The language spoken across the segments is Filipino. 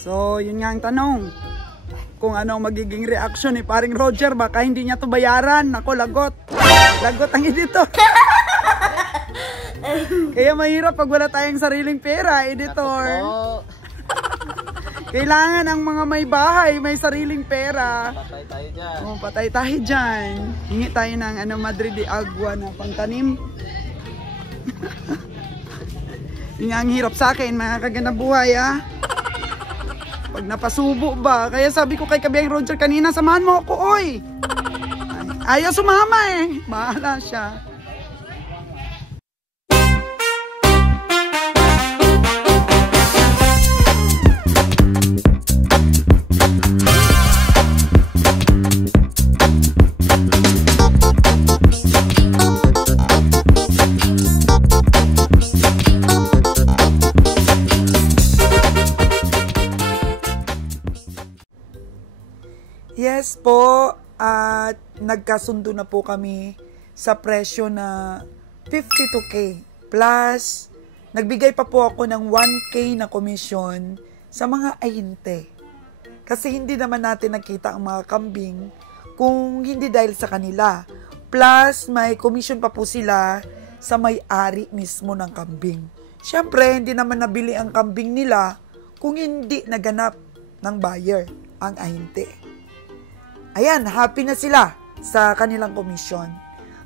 So, yun nga ang tanong. Kung ano ang magiging reaction ni paring Roger, baka hindi niya to bayaran. Ako, lagot. Lagot ang editor. Kaya mahirap pag wala tayong sariling pera, editor. Kailangan ang mga may bahay, may sariling pera. Patay tayo dyan. Oh, patay tayo dyan. Hingi tayo ng Madrid de Agua na pangtanim. Yun ang hirap sa akin, mga kaganda buhay, ah. Pag napasubo ba? Kaya sabi ko kay Kabiyang Roger kanina, samahan mo ako, oy. Ayaw sumama eh. Bahala siya. Yes po, at nagkasundo na po kami sa presyo na 52K plus nagbigay pa po ako ng 1K na komisyon sa mga ahinte. Kasi hindi naman natin nakita ang mga kambing kung hindi dahil sa kanila. Plus may komisyon pa po sila sa may-ari mismo ng kambing. Siyempre, hindi naman nabili ang kambing nila kung hindi naganap ng buyer ang ahinte. Ayan, happy na sila sa kanilang komisyon.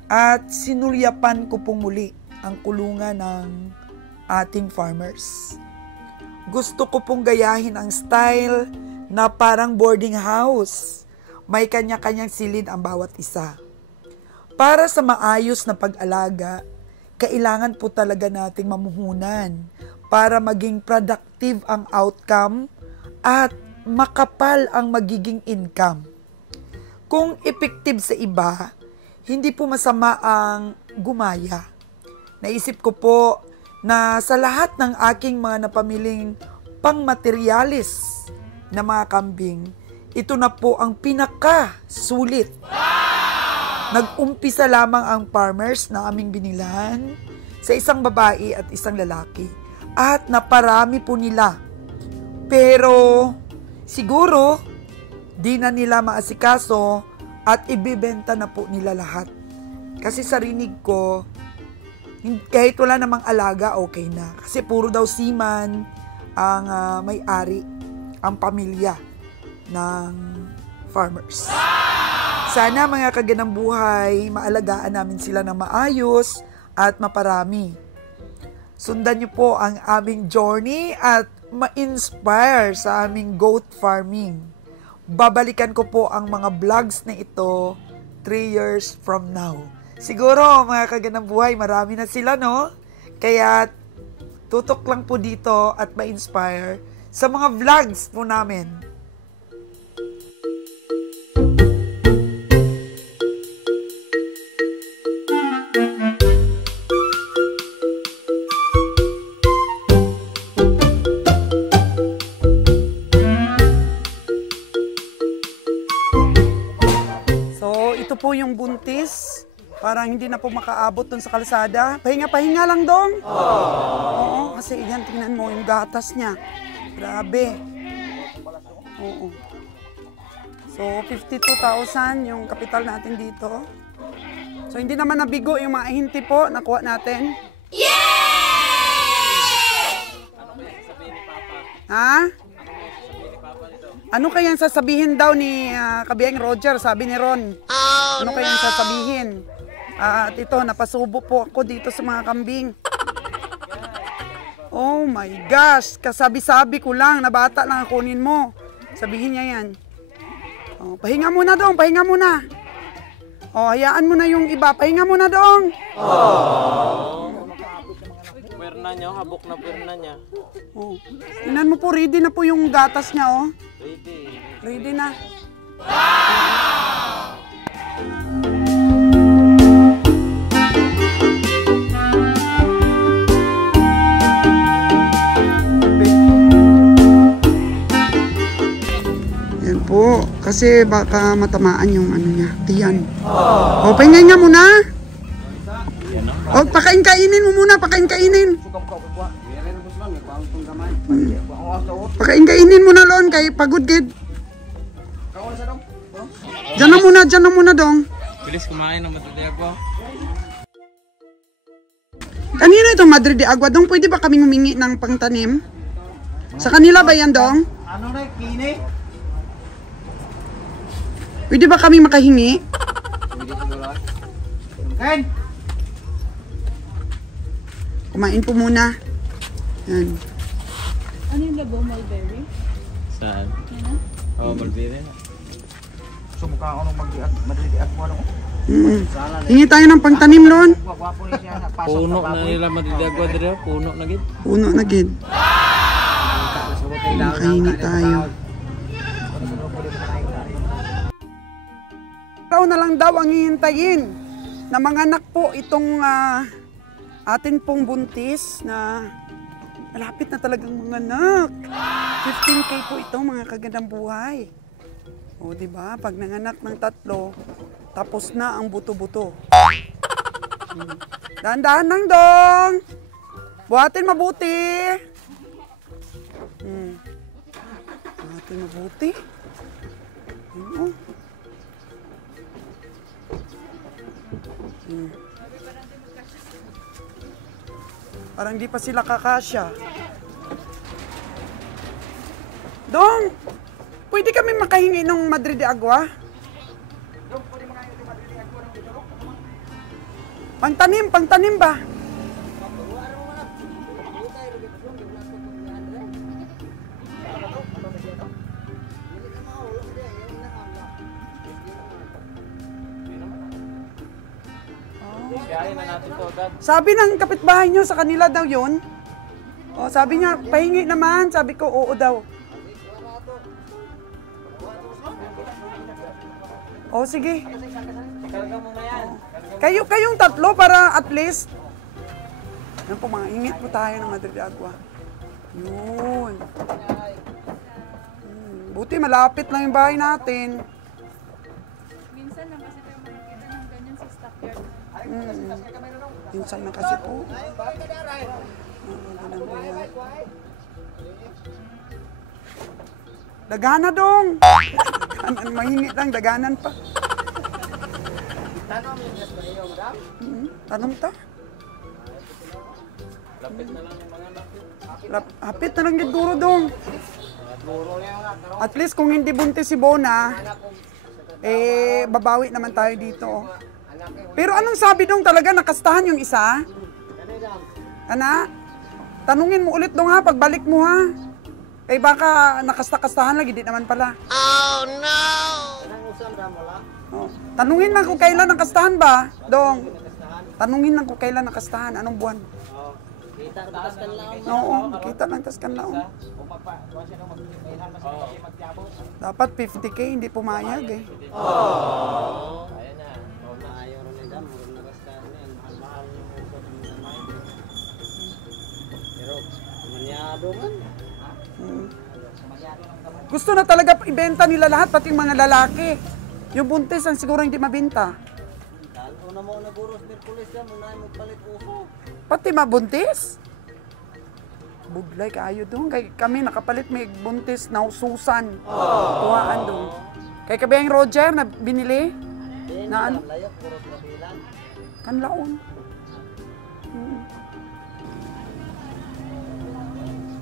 At sinulyapan ko pong muli ang kulungan ng ating farmers. Gusto ko pong gayahin ang style na parang boarding house. May kanya-kanyang silid ang bawat isa. Para sa maayos na pag-alaga, kailangan po talaga nating mamuhunan para maging productive ang outcome at makapal ang magiging income. Kung effective sa iba, hindi po masama ang gumaya. Naisip ko po na sa lahat ng aking mga napamiling pangmateryalis na mga kambing, ito na po ang pinaka-sulit. Nag-umpisa lamang ang farmers na aming binilan sa isang babae at isang lalaki. At naparami po nila. Pero siguro, di na nila maasikaso at ibibenta na po nila lahat. Kasi sa rinig ko, kahit wala namang alaga, okay na. Kasi puro daw seaman ang may-ari, ang pamilya ng farmers. Sana mga kaganang buhay, maalagaan namin sila ng maayos at maparami. Sundan niyo po ang aming journey at ma-inspire sa aming goat farming. Babalikan ko po ang mga vlogs na ito 3 years from now. Siguro, mga kaganang buhay, marami na sila, no? Kaya, tutok lang po dito at ma-inspire sa mga vlogs po namin. Po yung buntis, parang hindi na po makaabot dun sa kalsada. Pahinga lang dong. Oo, kasi yan, tingnan mo yung gatas niya. Grabe. Oo. So, 52,000 yung kapital natin dito. So, hindi naman nabigo yung mga hinti po, nakuha natin. Yay! Ha? Ano kayang sasabihin daw ni Kabiyang Roger, sabi ni Ron? Ano kayang sasabihin? At ito, napasubo po ako dito sa mga kambing. Oh my gosh, kasabi-sabi ko lang, na bata lang kunin mo. Sabihin niya yan. Oh, pahinga muna dong, pahinga muna. Oh, hayaan mo na yung iba, pahinga muna dong. Puwerna niya, habok na puwerna niya. Oh. Tingnan mo po, ready na po yung gatas niya, oh. Ready na. Wow! Yan po, kasi baka matamaan yung ano niya, tiyan. O, pahingay nga muna. O, pakain-kainin mo muna, pakain-kainin. Pakain-kainin mo na lon kay pagod gid. Diyan na muna dong. Bilis kumain ng matutiyag ko. Kanina itong Madrid de Agua dong, pwede ba kaming humingi ng pangtanim? Sa kanila ba yan dong? Ano na, kini? Pwede ba kami makahingi? Ken! Kumain po muna. Yan. Ano yung labo, mulberry? Saan? Ano? Oo, malbiri na. Sumukha ako nung madiliat mo ano. Hingi tayo ng pangtanim lon. Gwapo ni siya na pasok Puno sa na baboy. nila matutiyag dire. Puno na gid. Puno na gid. Makahingi tayo. Ikaw na lang daw ang hihintayin na mga anak po itong atin pong buntis na malapit na talagang mga anak. 15K po ito mga kagandang buhay. O di ba pag nanganak ng 3, tapos na ang buto-buto. Dahan-dahan lang dong. Buhatin mabuti. Buhatin mabuti. Ano? Parang di pa sila kakasya. Dong, pwede kami makahingi ng Madrid de Agua? Pangtanim ba? Kain na natin to agad. Sabi ng kapitbahay nyo sa kanila daw yun. O, sabi niya, pahingi naman. Sabi ko, oo daw. O, sige. Karga mo na yan. Kayong 3 para at least. Yan po, mga ingit po tayo ng Madrid de Agua. Yun. Buti, malapit lang yung bahay natin. Minsan lang kasi tayo makikita ng ganyan sa stockyard. Minsan na kasi po. Dagana dong. Daganan, mahingi lang, daganan pa. Tanong ta? Lapit na lang yung mga anak. Hapit na lang siguro dong. At least kung hindi buntis si Bona, babawi naman tayo dito. Pero anong sabi dong talaga, nakastahan yung isa? Ana? Tanungin mo ulit dong ha, pagbalik mo ha. Baka nakasta-kastahan lagi, di naman pala. Oh no! Tanungin lang kung kailan nakastahan ba, dong. Tanungin lang kung kailan nakastahan, anong buwan. Oo, kita ng taskan laon. Dapat 50K, hindi pumayag eh. Ayan na. Gusto na talaga ibenta nila lahat, pati yung mga lalaki. Yung buntis ang siguro hindi mabenta. Pati mabuntis? Budlay kaayo doon. Kay kami nakapalit may buntis na ususan. Tuwaan doon. Kay kabayang Roger na binili. Na ano? Kanlaon.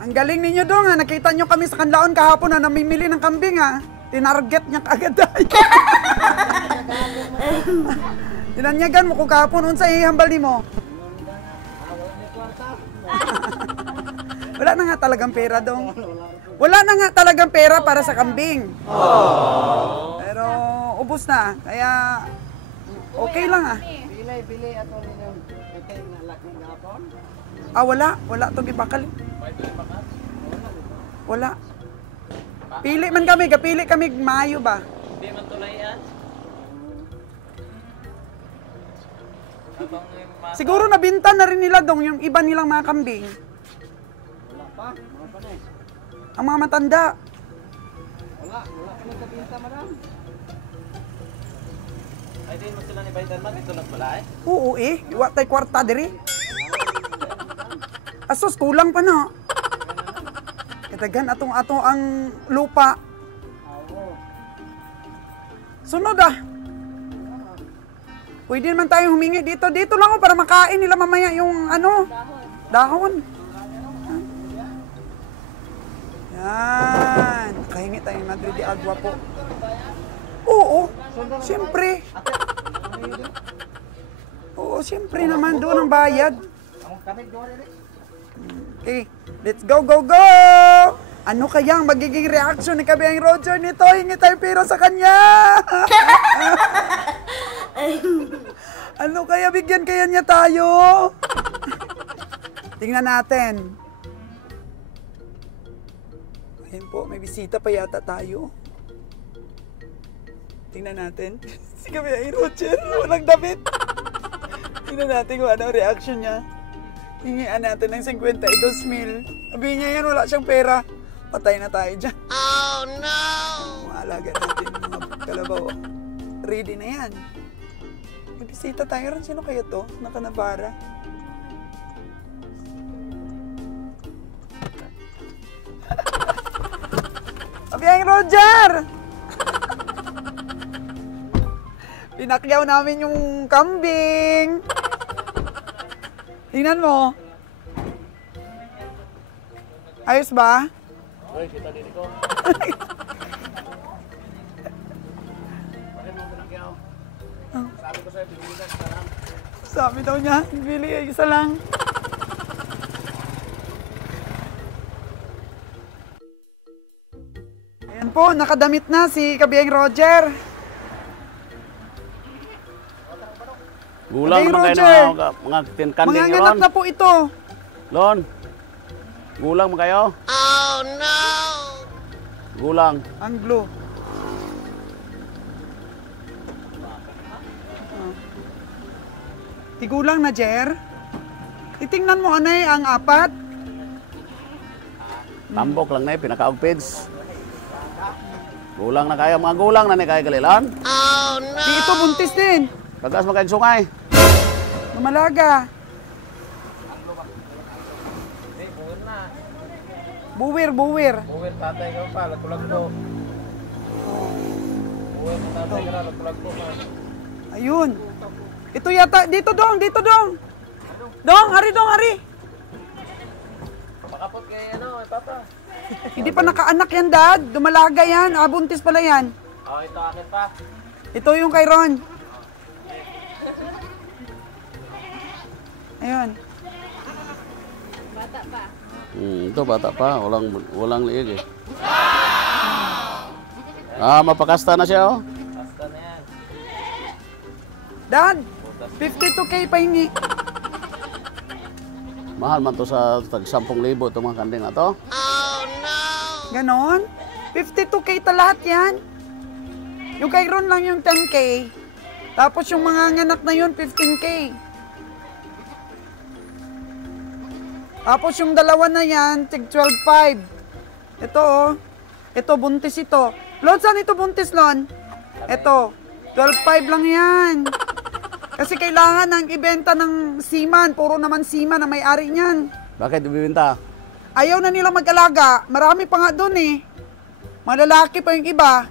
Ang galing ninyo doon ha. Nakita nyo kami sa Kanlaon kahapon na namimili ng kambing ha. Tinarget niya kagad. Tinanyagan mo kung kahapon unsa ihambal ni mo. Wala na nga talagang pera dong. Wala na nga talagang pera para sa kambing. Pero ubos na. Kaya okay lang ah. Bili ato ninyo. Pitay na lak ng gapon. Wala to gibakal. Wala. Pili man kami, kapili kami Mayo ba? Hindi man tulay yan. Siguro nabinta na rin nila dong yung iba nilang mga kambing. Wala pa, mga panay. Ang mga matanda. Wala pa nagkabinta madam. Ay, din mo sila ni Bayderman. Dito lang pala eh. Oo iwa tay kwarta diri. Asos kulang pa na. Katagan atong ang lupa. Sunod ah. Pwede naman tayong humingi dito. Dito lang para makain nila mamaya yung ano, dahon. Yan. Kahingi tayong Madrid de Agua po. Oo, siyempre. Oo, siyempre naman. Doon ang bayad. Okay, let's go, go, go! Ano kayang magiging reaction ni Kabiyang Roger nito? Hingi tayo pera sa kanya! Ano kaya? Bigyan kaya niya tayo? Tingnan natin. Ayun po, may bisita pa yata tayo. Tingnan natin. Si Kabiyang Roger, walang damit. Tingnan natin kung ano reaction niya. Hingian natin ng 52,000. Sabihin niya yan, wala siyang pera. Patay na tayo dyan. Oh no! Maalaga natin yung mga kalabaw. Ready na yan. May bisita tayo rin. Sino kaya to? Nakanabara. Kabiyang Roger! Pinakyaw namin yung kambing. Tingnan mo. Ayos ba? Uy, kita din ko. Sabi ko sa'yo, bibili ka isa lang. Sabi daw niya, bili ay isa lang. Ayan po, nakadamit na si Kabiyang Roger. Gulang Kabiyang naman kayo Roger. mga kanding Mga nyo, anak Lon. na po ito. Lon, gulang mo kayo? Oh, no! Gulang. Ang blue. Tigulang na, Jer. Titingnan mo, anay, ang apat. Tambok lang na pinakaog pids. Gulang na kayo, mga gulang na ni kayo galilan. Di ito, buntis din. Kagas mo kayong sungay. Lumalaga. Hindi, buwir na. Buwir, buwir. Buwir tatay ka pa, lagpulag po. Buwir na tatay ka na, lagpulag po man. Ayun. Ito yata, dito dong, dito dong. Dong, hari dong, hari. Pakapot kay ano, papa. Hindi pa nakaanak yan, Dad. Dumalaga yan. Ah, buntis pala yan. Oh, ito akin pa. Ito yung kay Ron. Ayun. Bata pa. Ito bata pa, walang liig eh. Mapakasta na siya oh. Basta na yan. Dad, 52K pa hingi. Mahal man to sa tag 10,000 itong mga kanding na to. Ganon? 52K ta lahat yan. Yung kay Ron lang yung 10K. Tapos yung mga nganak na yun, 15K. Tapos yung dalawa na yan, tig 12.5. Ito oh. Ito, buntis ito. Lon, saan ito buntis, Lon? Ito, 12.5 lang yan. Kasi kailangan ng ibenta ng seaman. Puro naman seaman na may-ari niyan. Bakit ibibenta? Ayaw na nila mag-alaga. Marami pa nga doon eh. Malalaki pa yung iba.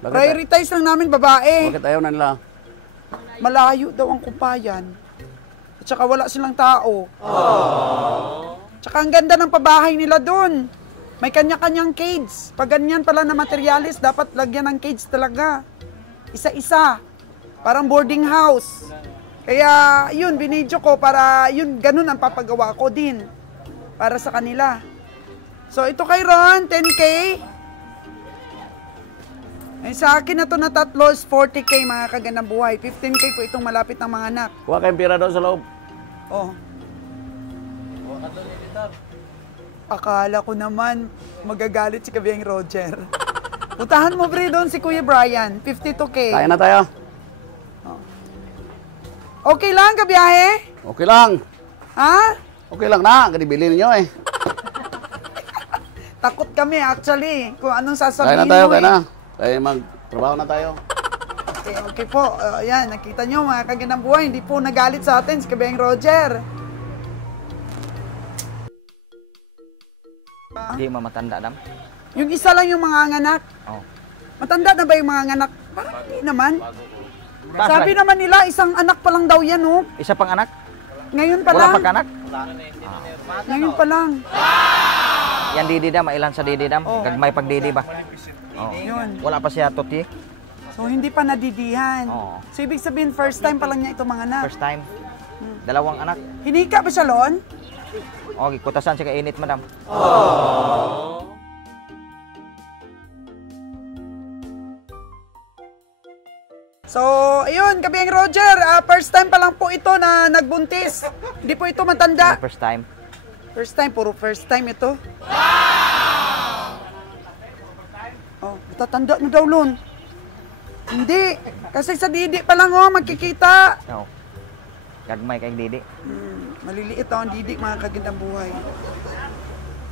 Bakit, Prioritize lang namin babae. bakit ayaw na nila? Malayo daw ang kumpayan. At saka wala silang tao. Tsaka ang ganda ng pabahay nila doon. May kanya-kanyang cage. Pag ganyan pala na materialis, dapat lagyan ng cage talaga. Isa-isa. Parang boarding house. Kaya yun, binidyo ko para yun, ganun ang papagawa ko din. Para sa kanila. So ito kay Ron, 10K. Ay, sa akin na to na tatlo is 40K mga kagandang buhay. 15K po itong malapit ng mga anak. Kuha kayong pira doon sa loob. Oh, Huwag ka doon editor. akala ko naman magagalit si Kabiyang Roger. Putahan mo, Bre, doon si Kuya Brian. 52K. Kaya na tayo. Okay lang, kabiyahe? Okay lang. Ha? Okay lang na. Ganibili ninyo eh. Takot kami actually kung anong Kaya sasabihin na tayo, mo kaya eh. na. Kaya magtrabaho na tayo. Okay, okay po. Ayan, nakita nyo mga kagandang buhay. Hindi po nagalit sa atin si Kabiyang Roger. Di mamatanda dam. Yung isa lang yung mga anak. Oh. Matanda na ba yung mga anak? Parang hindi naman. Taas Sabi lang. naman nila, isang anak pa lang daw yan, oh. Isa pang anak? Ngayon pa Wala lang. pa kanak? Ngayon pa lang. Yan didi dam, mailan sa didi dam. Oh. Gagmay pag didi ba? Oh. Yun. Wala pa siya tuti. So, hindi pa nadidihan. Oo. So, ibig sabihin, first time pa lang niya ito mga anak. First time. Dalawang anak. Hinika ba siya, Lon? Okay, kutasan siya kainit, madam. So, ayun, Kabing Roger, first time pa lang po ito na nagbuntis. Hindi po ito matanda. First time. First time, puro first time ito. Oh, matatanda na daw, Lon. Hindi, kasi sa didi pa lang, oh, magkikita. No. Gagmay kay didi. Maliliit ang didi, mga kagandang buhay.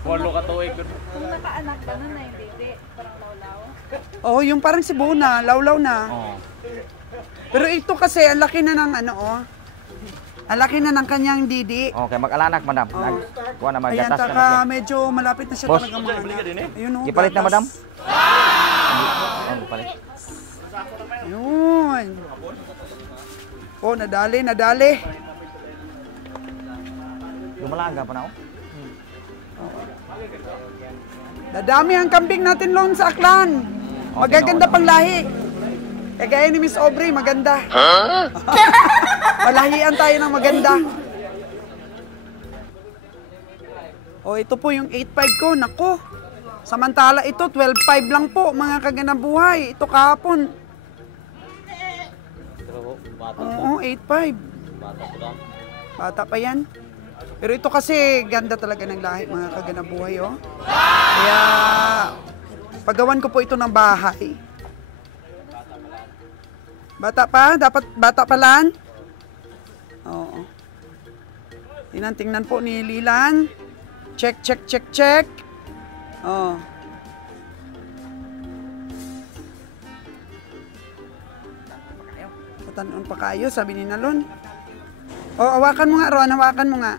Walo ka tuig. Kung nakaanak ka na na yung baby, parang lawlaw. Oh, yung parang si Bona, lawlaw na. Oh. Pero ito kasi, ang laki na ng ano, oh. Ang laki na ng kanyang didi. Okay, mag-alanak, madam. Kuha na Ayan, maggatas na taka, siya. medyo malapit na siya Boss. talaga mga anak. Ayun, oh, Gipalit na, gatas. madam? Oh, gipalit. Ayun. Oh, nadali, nadali. Lumalaga pa na, oh. Dadami ang kambing natin, Lon, sa Aklan. Magaganda pang lahi. Kagaya ni Miss Aubrey, maganda. Malahian tayo ng maganda. Oh, ito po yung 8.5 ko. Nako. Samantala ito, 12.5 lang po, mga kagandang buhay. Ito kahapon. Oo, 8.5. Bata pa yan. Pero ito kasi, ganda talaga ng lahi, mga kagandang buhay, oh. Kaya, paggawan ko po ito ng bahay. Bata pa? Dapat bata pa lan? Oo. Tingnan po ni Lilan. Check, check, check, check. Oo. Patanon pa kayo, sabi ni Nalon. O, hawakan mo nga, Ron. Hawakan mo nga.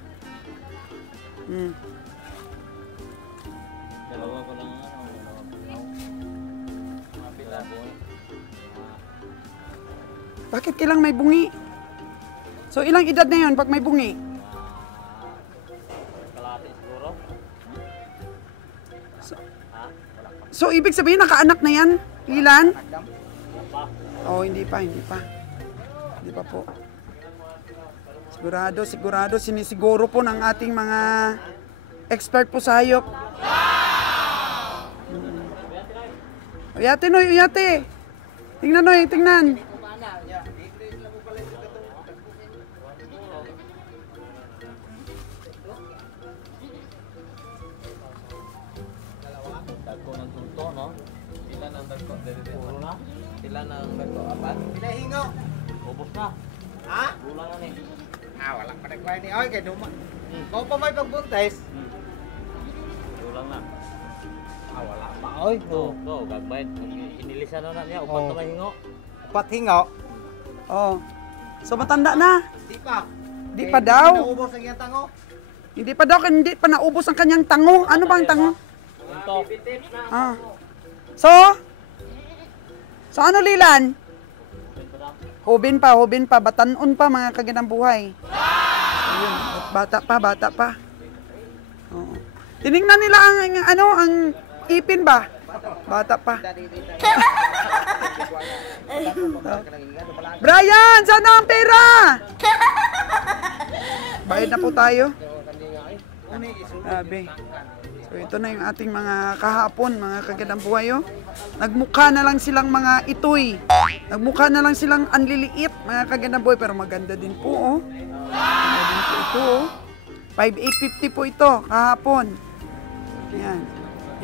Bakit kailang may bungi? So, ilang edad na yun pag may bungi? So, ibig sabihin, nakaanak na yan? Ilan? Oh, hindi pa, hindi pa. Hindi pa po. Sigurado, sinisiguro po ng ating mga expert po sa hayop. Uyate, Noy, uyate. Tingnan, Noy, tingnan. Wala pa nagbayad ni Oy kay duma. Kung pa may pagbuntis. Kulang na. Wala pa oy. Oo, gagbayad. Inilisan na niya, upat na mahingo. Upat hingo. Oh. So, matanda na. Di pa. Di pa daw. Naubos ang iyang tango. Hindi pa daw, hindi pa naubos ang kanyang tango. Ano ba ang tango? Untok. Ah. So ano, Lilan? Hubin pa, batanon pa, mga kagandang buhay. Ayun, bata pa. Oo. Tinignan nila ang ipin ba? Bata pa. Brian, sana ang pera? Bayad na po tayo. Sabi. So ito na yung ating mga kahapon, mga kagandang buhay, oh. Nagmukha na lang silang mga itoy. Nagmukha na lang silang anliliit, mga kagandang buhay, pero maganda din po, oh. Maganda din po ito, oh. 5,850 po ito, kahapon. Yan.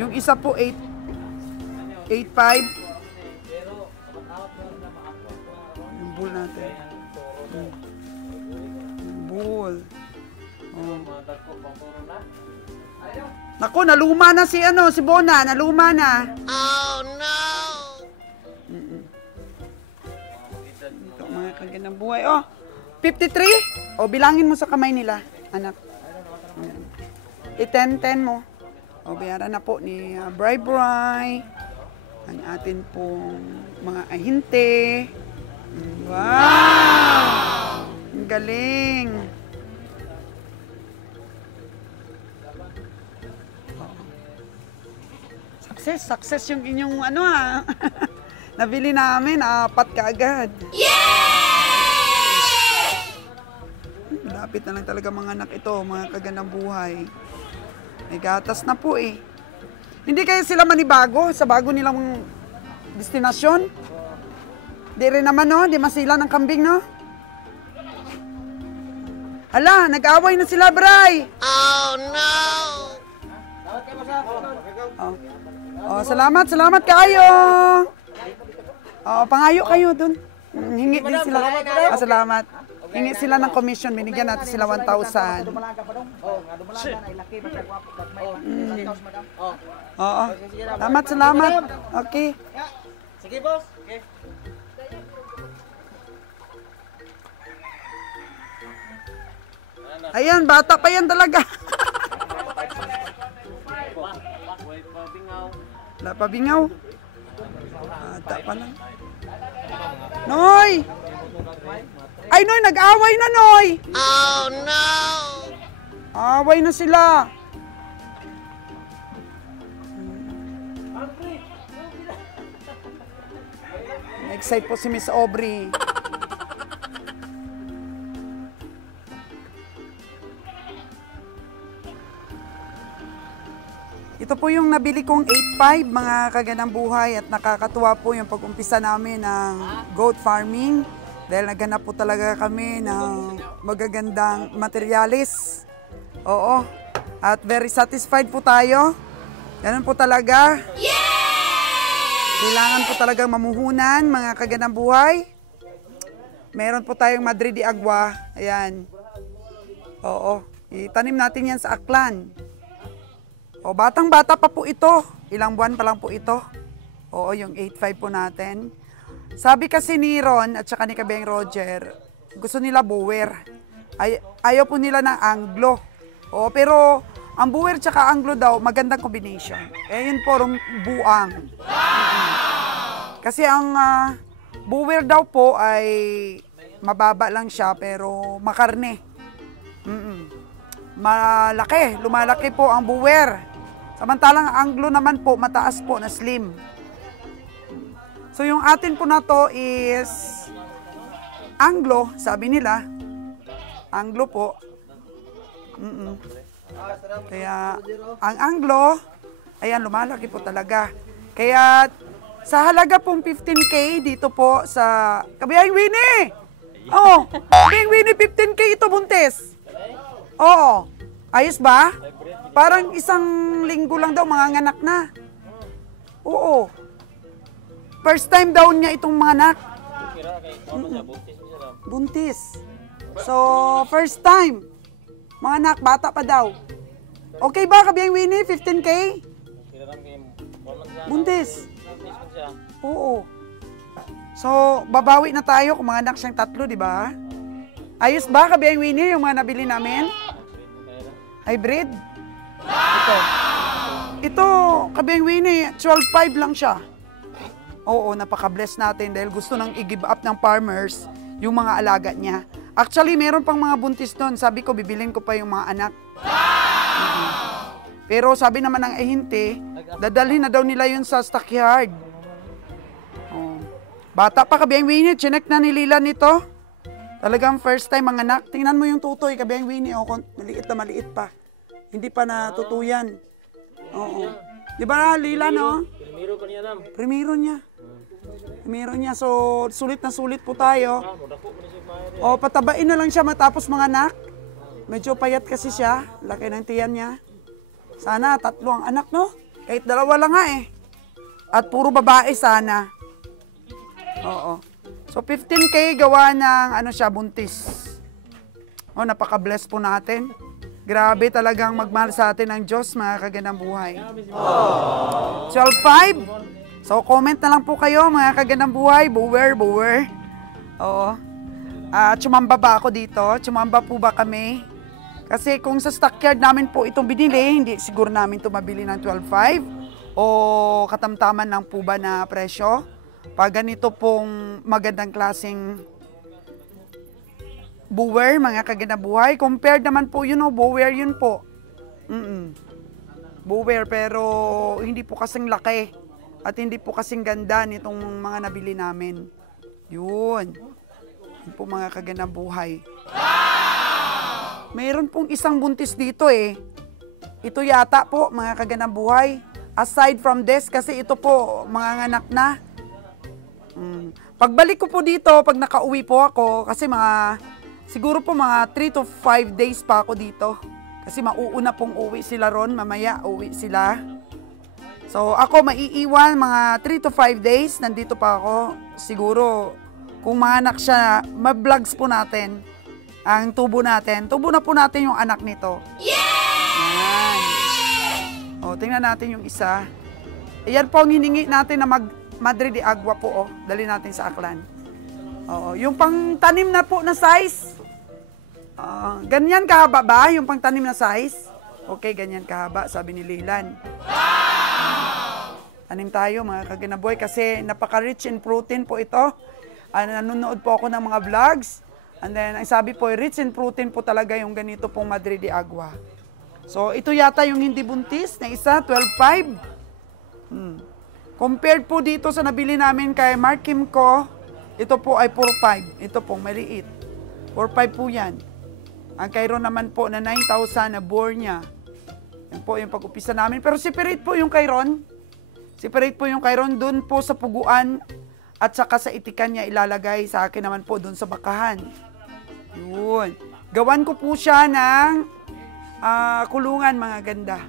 Yung isa po, 8,500. Yung bull natin. Yung bull. Oh. Naku, naluma na si Bona, naluma na. Oh no. Ito, mga kagandang buhay. Oh, 53? O, bilangin mo sa kamay nila, anak. 10 mo. O, bayaran na po ni Bri ang atin pong mga ahinte. Wow! Ang galing! Success yung inyong ano nabili namin, 4 kaagad. Malapit na lang talaga mga anak ito, mga kagandang buhay. May gatas na po eh. Hindi kayo sila manibago sa bago nilang destinasyon? Di rin naman no, di masila ng kambing no? Hala, nag-away na sila, Bri! Oh no! Salamat kayo! Pangayo kayo dun. Hingi din sila. Salamat. Hingi sila ng commission. Binigyan natin sila 1,000. Oo. Salamat. Okay. Sige, boss. Okay. Ayan, bata pa yan talaga. Wala pa bingaw. Bata pa lang. Noy! Ay, Noy, nag-away na, Noy! Oh, no! Away na sila. Excite po si Miss Aubrey. Ito po yung nabili kong 8.5 mga kagandang buhay at nakakatuwa po yung pag-umpisa namin ng goat farming dahil naghanap po talaga kami ng magagandang materialis. Oo. At very satisfied po tayo. Ganun po talaga. Kailangan po talagang mamuhunan mga kagandang buhay. Meron po tayong Madre de Agua. Ayan. Oo. Itanim natin yan sa Aklan. O, batang-bata pa po ito. Ilang buwan pa lang po ito. Oo, yung 8.5 po natin. Sabi kasi ni Ron at saka ni Kabeng Roger, gusto nila bower. Ayaw po nila ng Anglo. Oo, pero ang bower tsaka Anglo daw, magandang combination. Eh, yun po, buang. Kasi ang bower daw po ay mababa lang siya, pero makarne. Malaki, lumalaki po ang bower. Samantalang Anglo naman po, mataas po na slim. So yung atin po na to is Anglo, sabi nila. Anglo po. Kaya ang Anglo, ayan, lumalaki po talaga. Kaya sa halaga pong 15K dito po sa Kabayang Winnie. Oo, Kabayang Winnie 15K ito buntis. Oo. Ayos ba? Parang isang linggo lang daw mga anak na. Oo. First time daw niya itong mga anak. Buntis. So, first time. Mga anak, bata pa daw. Okay ba, Kabiyang Winnie? 15K? Buntis. Oo. So, babawi na tayo kung mga anak siyang 3, di ba? Ayos ba, Kabiyang Winnie, yung mga nabili namin? Hybrid? Ito, Kabiyang Winnie, 12.5 lang siya. Oo, napaka-bless natin dahil gusto nang i-give up ng farmers yung mga alaga niya. Actually, meron pang mga buntis doon. Sabi ko, bibilin ko pa yung mga anak. Pero sabi naman ng ahinte, dadalhin na daw nila yun sa stockyard. Oh. Bata pa, Kabiyang Winnie, chinek na ni Lila nito. Talagang first time mga anak. Tingnan mo yung tutoy, Kabiyang Winnie. Oh, maliit na maliit pa. Hindi pa natutuyan. Oo. Di ba, Lila, no? Primero pa niya nam. Primero niya. So, sulit na sulit po tayo. O, patabain na lang siya matapos mga anak. Medyo payat kasi siya. Laki ng tiyan niya. Sana 3 ang anak, no? Kahit 2 lang nga eh. At puro babae sana. Oo. So, 15K gawa ng ano siya, buntis. O, napaka-bless po natin. Grabe talagang magmahal sa atin ng Diyos, mga kagandang buhay. 12.5. So, comment na lang po kayo, mga kagandang buhay. Bower. Oo. Tsumamba ba ako dito? Tsumamba po ba kami? Kasi kung sa stockyard namin po itong binili, hindi siguro namin ito mabili ng 12.5 o katamtaman lang po ba na presyo. Pag ganito pong magandang klaseng Bower, mga kaganabuhay, compared naman po yun, Bower yun po. Bower, pero hindi po kasing laki at hindi po kasing ganda nitong mga nabili namin. Yun po mga kaganabuhay. Mayroon pong isang buntis dito eh. Ito yata po mga kaganabuhay. Aside from this, kasi ito po mga anak na. Pagbalik ko po dito, pag nakauwi po ako, kasi siguro po mga 3 to 5 days pa ako dito. Kasi mauuna pong uwi sila ron, mamaya uwi sila. So ako maiiwan mga 3 to 5 days, nandito pa ako. Siguro kung mga anak siya, ma-vlogs po natin ang tubo natin. Tubo na po natin yung anak nito. Ayan. O, tingnan natin yung isa. Ayan po ang hiningi natin na Madre de Agua po. Dali natin sa Aklan. Oo, yung pang tanim na po na size. Ganyan kahaba ba yung pang tanim na size? Okay, ganyan kahaba, sabi ni Lilan. Tanim tayo mga kaganaboy kasi napaka-rich in protein po ito. Nanonood po ako ng mga vlogs. And then, ang sabi po, rich in protein po talaga yung ganito pong Madre de Agua. So, ito yata yung hindi buntis na isa, 12.5. Compared po dito sa nabili namin kay Mark Kimco, ito po ay 4.5. Ito pong maliit. 4.5 po yan. Ang Kairon naman po na 9,000 na bore niya. Yan po yung pag-upisa namin. Pero separate po yung Kairon. Separate po yung Kairon dun po sa puguan at saka sa itikan niya ilalagay. Sa akin naman po dun sa bakahan. Yun. Gawan ko po siya ng kulungan, mga ganda.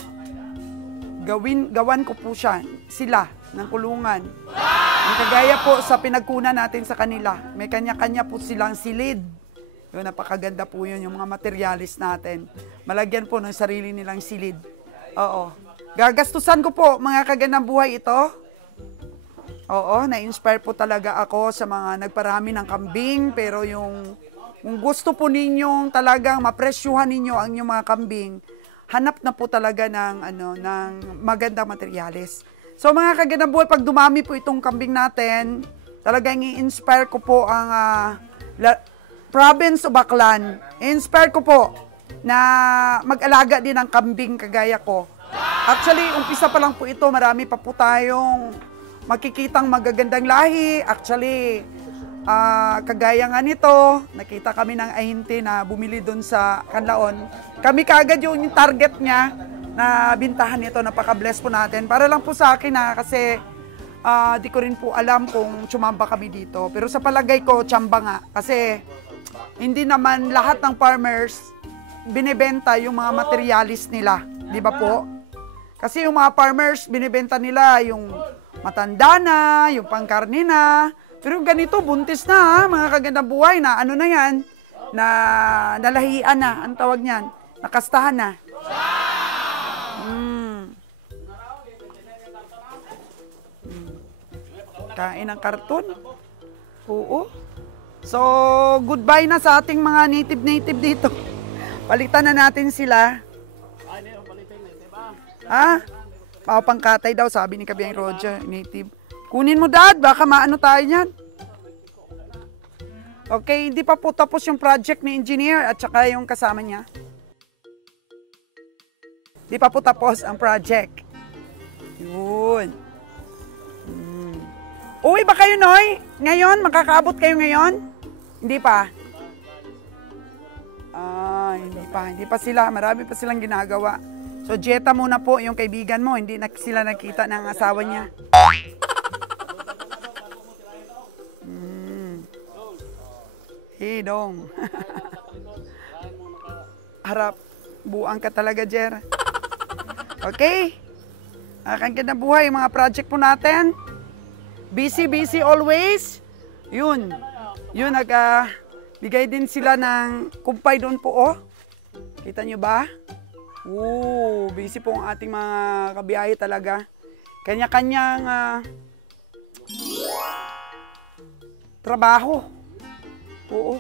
Gawan ko po sila ng kulungan. Ang kagaya po sa pinagkunan natin sa kanila. May kanya-kanya po silang silid. Yun, napakaganda po yun, yung mga materialis natin. Malagyan po ng sarili nilang silid. Oo. Gagastusan ko po, mga kagandang buhay ito. Oo, na-inspire po talaga ako sa mga nagparami ng kambing, pero kung gusto po ninyong talagang mapresyuhan ninyo ang inyong mga kambing, hanap na po talaga ng magandang materyales. So mga kagandang buhay, pag dumami po itong kambing natin, talagang i-inspire ko po ang province of Aklan. I-inspire ko po na mag-alaga din ng kambing kagaya ko. Actually, umpisa pa lang po ito, marami pa po tayong makikitang magagandang lahi. Actually, kagaya nga nito, nakita kami ng ahinti na bumili doon sa Kanlaon. Kami kaagad yung target niya na bintahan nito. Napaka-bless po natin. Para lang po sa akin kasi di ko rin po alam kung tsumamba kami dito. Pero sa palagay ko, tsamba nga. Kasi hindi naman lahat ng farmers binibenta yung mga materialis nila. Di ba po? Kasi yung mga farmers, binibenta nila yung matanda na, yung pangkarni na. Pero ganito, buntis na mga kagandang buhay na ano na yan, na nalahian na, ang tawag niyan, nakastahan na. Kain ng karton. Oo. So, goodbye na sa ating mga native dito. Palitan na natin sila. Pangkatay daw, sabi ni Kabiyang Roger, native. Kunin mo, Dad, baka maano tayo niyan. Okay, hindi pa po tapos yung project ni engineer at saka yung kasama niya. Hindi pa po tapos ang project. Yun. Uwi ba kayo, Noy? Ngayon? Makakaabot kayo ngayon? Hindi pa? Hindi pa sila. Marami pa silang ginagawa. So, Jetta muna po yung kaibigan mo. Hindi na sila nakita ng asawa niya. Hey, dong. Harap. Buang ka talaga, Jer. Okay? Akan ka na buhay, mga project po natin. Busy always. Yun. Yun, bigay din sila ng kumpay doon po, Kita nyo ba? Busy po ang ating mga kabiyahe talaga. Kanya-kanyang trabaho. Oo.